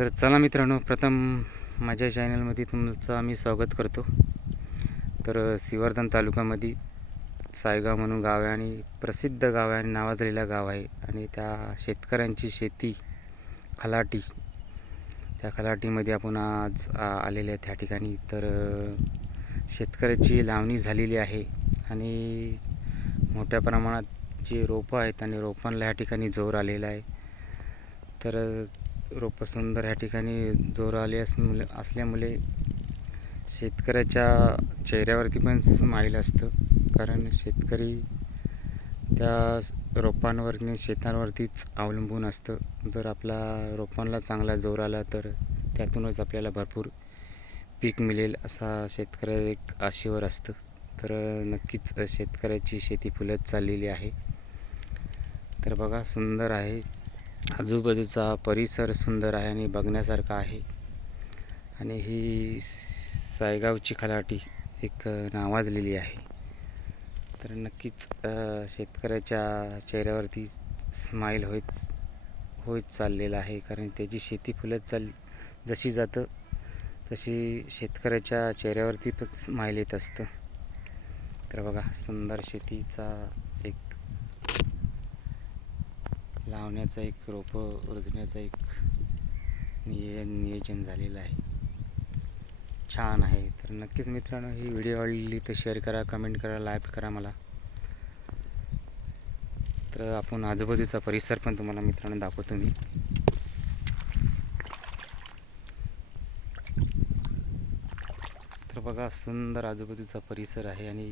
तर चला मित्रांनो प्रथम माझ्या चॅनलमध्ये तुमचं आम्ही स्वागत करतो. तर सिवर्धन तालुक्यामध्ये सायगाव म्हणून गाव आहे आणि प्रसिद्ध गाव आहे आणि नावाजलेलं गाव आहे. आणि त्या शेतकऱ्यांची शेती खलाटी त्या खलाटीमध्ये आपण आज आलेले आहेत त्या ठिकाणी. तर शेतकऱ्याची लावणी झालेली आहे आणि मोठ्या प्रमाणात जे रोपं आहेत आणि रोपांना ह्या ठिकाणी जोर आलेला आहे. तर रोपं सुंदर ह्या ठिकाणी जोर आले असमुळे असल्यामुळे शेतकऱ्याच्या चेहऱ्यावरती पण स्माईल असतं. कारण शेतकरी त्या रोपांवरती शेतांवरतीच अवलंबून असतं. जर आपला रोपांना चांगला जोर आला तर त्यातूनच आपल्याला भरपूर पीक मिळेल असा शेतकऱ्या एक आशेवर असतं. तर नक्कीच शेतकऱ्याची शेती फुलत चाललेली आहे. तर बघा सुंदर आहे. आजूबाजूचा परिसर सुंदर आहे आणि बघण्यासारखा आहे. आणि ही सायगावची खलाटी एक नावाजलेली आहे. तर नक्कीच शेतकऱ्याच्या चेहऱ्यावरती स्माईल होत होत चाललेला आहे. कारण त्याची शेती फुलत चाल जशी जातं तशी शेतकऱ्याच्या चेहऱ्यावरती पण स्माईल येत असतं. तर बघा सुंदर शेतीचा एक लावण्याचा एक रोपं रुजण्याचा एक निय नियोजन झालेलं आहे. छान आहे. तर नक्कीच मित्रांनो ही व्हिडिओ आवडली तर शेअर करा कमेंट करा लाईक करा मला. तर आपण आजूबाजूचा परिसर पण तुम्हाला मित्रांनो दाखवतो मी. तर बघा सुंदर आजूबाजूचा परिसर आहे आणि